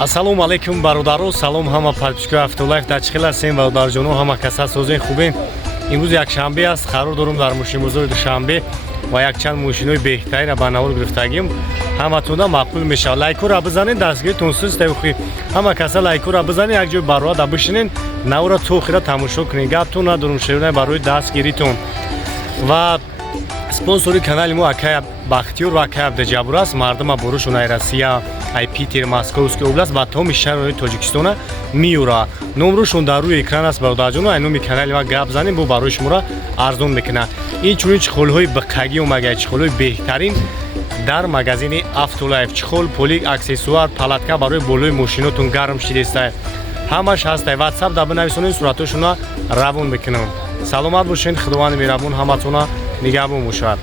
Ассалому алейкум бародаро, салом ҳама подписчикои Автолайф дар чӣ хел ҳастем бародарҷоно, ҳама каса созен хубем. Имрӯз якшанбе аст, қарор дорум дар мошинбозори Душанбе ва якчанд мошинои беҳтаринро ба навор гирифтагим. Ҳаматона маъқул мешавад. Лайкора бизанед, дастгиритон суст тавхи. Ҳама каса лайкора бизанед, як ҷой барода бишинен, навора то охира тамошо кунед. Гаптон надорум шавинаи барои дастгиритон. Ва спонсори канали мо Акая Бахтиёр ва Акая Абдуҷаббур аст. Мардума борушон ай Россия, ай Питер, Московский област ва тамоми шаҳрҳои Тоҷикистона меёра. Номрушон дар рӯи экран аст бародарҷон. Ай номи канали ва гап занем, бо барои шуморо арзон мекунад. Инчунин чихолҳои биқагӣ омагаи чихолҳои беҳтарин дар магазини Автолайф. Чихол, полик, аксессуар, палатка барои болои мошинотон гарм шидестай. Ҳамаш ҳастай. WhatsApp да бинависонед, суратошона равон мекунам. Саломат бошед, худованди меҳрабон ҳаматона нигаҳбон бошад.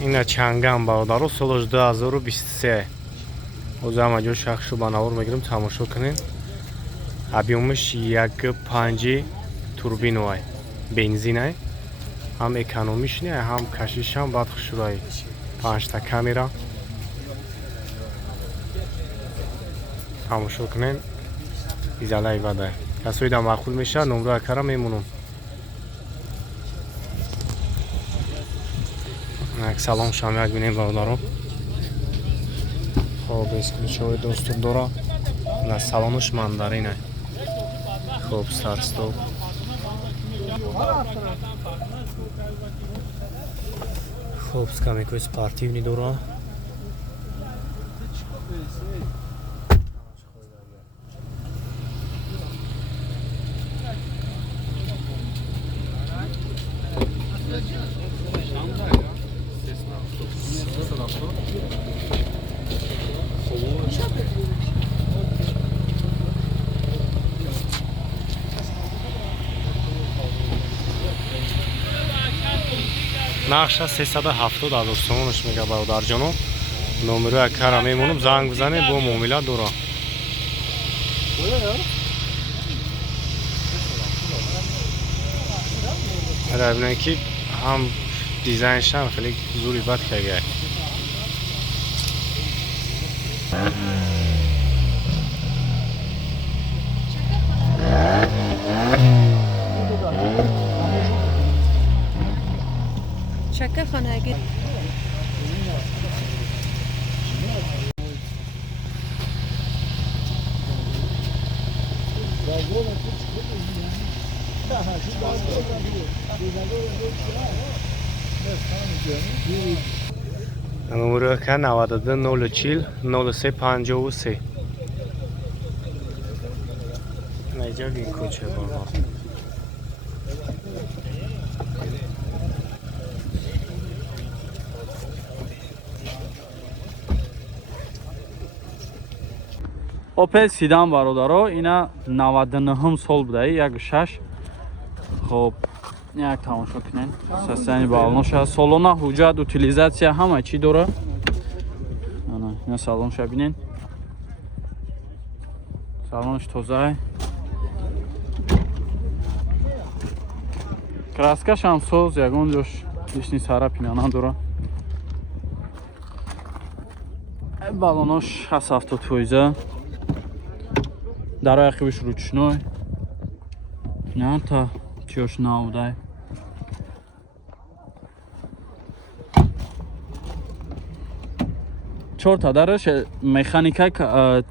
Ина чангам бародаро, солаш 2023. Ҳозир ҳама ҷо шахшу ба навор мегирем, тамошо кунем. Объёмиш 1.5 турбиновай, бензинай. Ҳам экономиш не, ҳам кашишам бад хушурай. 5 та камера. Тамошо кунем. Изалай вадай. Касои да маъқул меша, номра кара мемунам. Як салом шам як бинем бародаро. Хоб, исключовой доступ дора. На салонуш мандарин ай. Хоб, старстоп. Хоб, скамейкои спортивни дора. нақша 370,000 сомонаш мега бародарҷоно. Номерои кара мемонам, занг бизанед, бо муомила дора. ара бинед ки ҳам дизайншам хеле зури бад кардая. Şaka xonagi. Номерои ка 92 040 0353. Найҷа ин кӯча бора. Opel Sedan бародаро, ина 99 сол будаи, 1.6. Хоб, як тамошо кунед. Состояние балонош аст. Солона, ҳуҷҷат, утилизатсия ҳама чӣ дора. Ана, ина салонш бинед. Салонш тоза. Краскаш ҳам соз, ягон ҷош лишни сарапина надора. Балонош ҳаст 70%. Дарои ахивиш ручной. Нята чёш наудай. Чорта дараш механика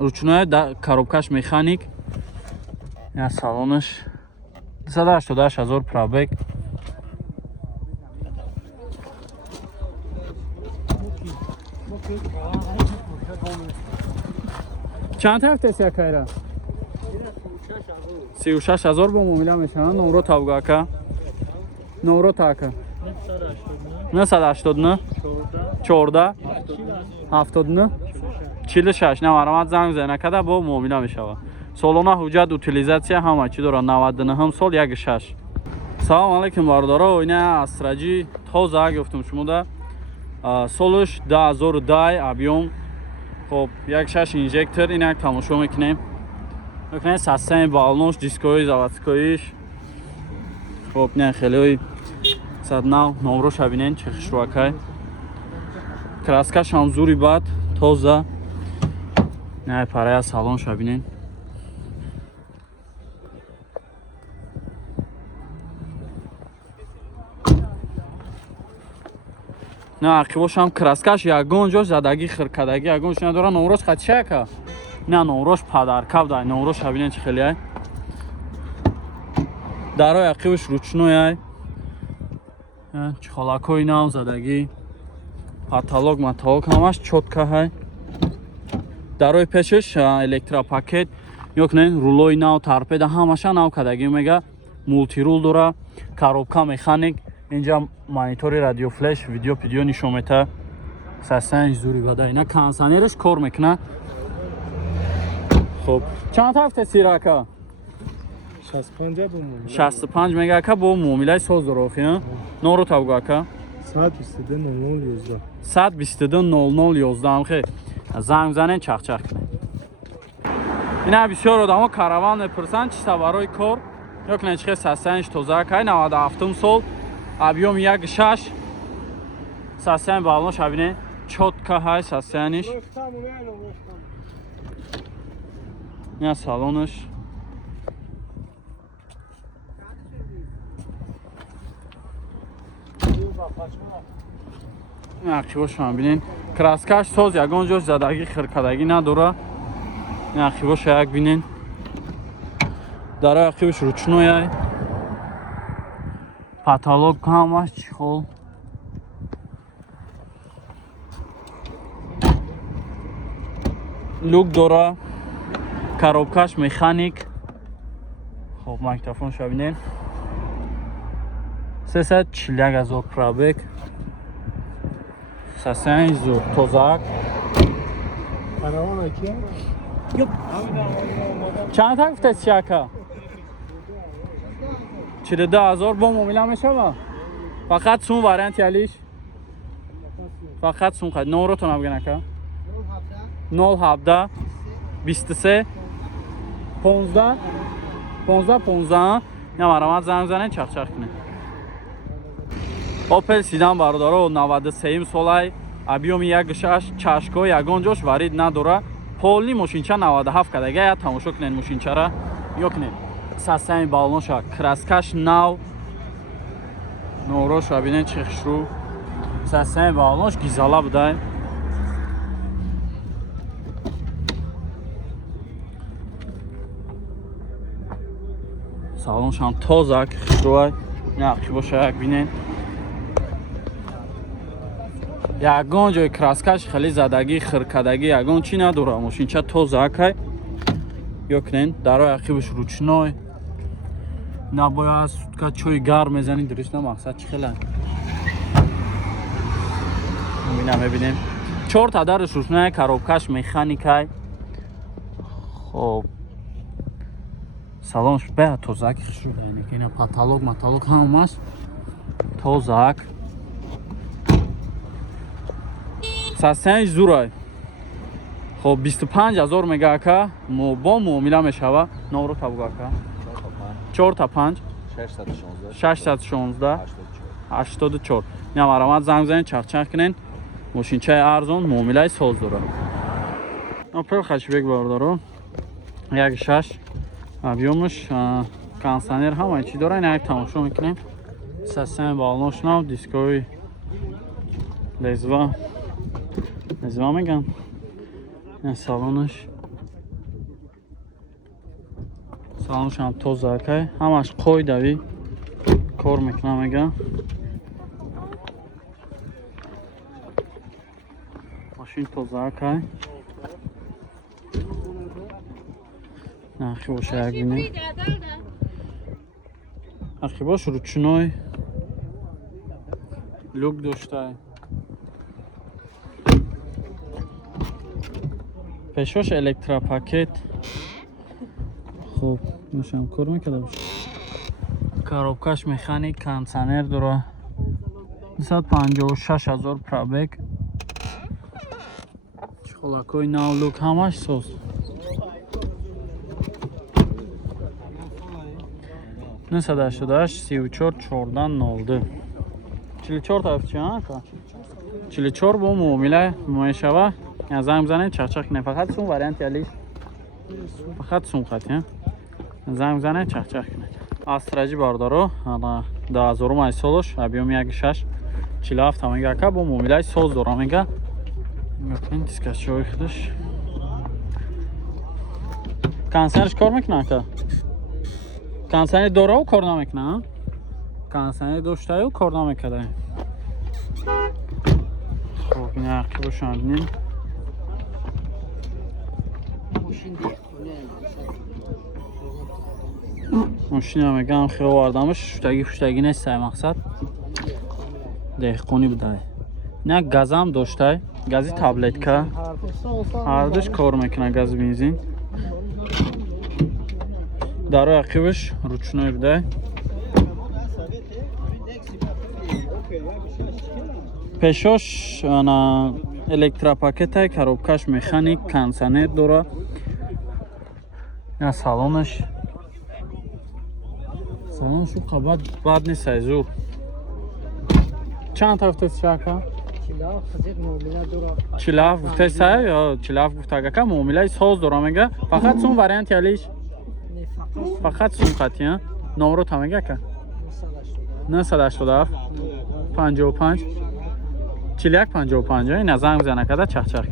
ручной, коробкаш механик. Я салонаш 288,000 пробег. چند تا تست کایرا 36,000 با مومیلا میشن. نمره تابگاه که نمره تاکه 989 14 79 46 نمرات زنگ زنه کده با مومیلا میشه. سالانه حجت اوتیلیزاتسیا همه چی داره. 99 سال 1.6. سلام علیکم باردارا. اینه استراجی تازه گفتم شما ده. سالش 2010 объем. خب 1.6 інжектор. اینک تماشا میکنیم. میکنیم سیستم بالونش، دیسکوی، заводскоиш. خب نه خیلی саднав новро шабинен чехишруакай краска шамзури бад тоза най парая салон шабинен на ақибошам краскаш ягон ҷош задаги хиркадаги ягонш надора новрош хатшака на новрош падаркав дай новрош шабинен чи хелиай дарои ақибош ручнояй чихолакои нав задаги потолок матолок ҳамаш чотка ҳай дарои пешаш электропакет ёкнен рулои нав торпеда ҳамаша нав кадаги мега мултирул дора коробка механик инҷа монитори радиофлеш видео пидео нишон мета сасанҷ зури бада ина кондисионераш кор мекуна хуб чанд ҳафта сирака 65 мега ака бо муомилаи соз дорохи норо тавгу ака 122 амхе занг занен чахчах кунед ина бисёр одамо караван мепурсанд чиста барои кор ёкне чихе сасанҷ тоза акай 97 сол объем 1.6 сасян балон шабине чотка ҳай сасяниш ина салонаш ақибошам бинен краскаш соз ягон ҷош задаги хиркадаги надора ақибоша як бинен дарои ақибош ручнояй потолок ҳамаш чихол люк дора коробкаш механик хуб мактафон шабинен 341 000 пробег сасанҷ зур тозаак чанд так гуфтед чака 42 000 бо муомила мешава фақат сум варианти алиш фақат сум хад номротон абган ака 07 23 15 15 намарамад занг занен чахчах кунед опел сидан бародаро 93 солай объеми 1.6 чашко ягон ҷош варид надора полни мошинча 97 кадаги я тамошо кунед мошинчара ёкнед сасами балоноша краскаш нав новрош бинед чехшру сасами балонош гизала будай салоншам тозак хишруай нақибоша як бинед ягон ҷои краскаш хеле задаги хиркадаги ягон чӣ надора мошинча тозаакай ёкнен дарои ақибош ручной набояд сутка чӯи гарм мезани дуришна мақсад чӣ хела ина мебинем 4 та дараш ручной коробкаш механикай хоб салонш беа тозаак хишу ина потолок матолок ҳамаш тозаак сасанҷ зурай хоб 25 000 мега ака бо муомила мешава номро табуг ака 4 та 5 616 84 ина марамад занг занен чахчах кунен мошинчаи арзон муомилаи соз дора опел хачбек бародаро 1.6 объемаш кондисионер ҳамаи чӣ дора ина як тамошо мекунем сасами балонош нав дискови лезва мегам салоншам тозаакай ҳамаш қоидави кор мекунам мега машин тозаакай ақибоша як бинем ақибош ручной люк доштай пешош электропакет хуб нушам кор мекарда бош коробкаш механик кондисионер дора 256 000 пробег чихолакои нав люк ҳамаш соз несадаш 34 14 02 44 та чи ака 44 бо муомила мешава я занг бзанед чахчах не фақат сум вариант ялиш фақат сум хат я занг бзанед чахчах кунед астраҷи бардаро ана 2000 май солош объем 1.6 47 тамага ака бо муомилаи соз дорам мега мекунем дискачои худаш кансарш кор мекунад ака кансари дорау кор намекунад кансари доштаю кор намекарда хоб ин ақи бошандин мошина мегам хиро вардамаш шуштаги нестай мақсад деҳқонӣ будай ина газам доштай гази таблетка ҳардуш кор мекунад гази бензин дарои ақибаш ручной будай пешош ана электропакетай коробкаш механик кондиционер дора я салонаш у қабат бад нестай зур чанд ҳафтаст шака 47 гуфтасай ё 47 гуфтагака муомилаи соз дора мега фақат сум вариант ялиш фақат сум хати я номро тамагака 987 55 41 55 ина занг бизана када чахчах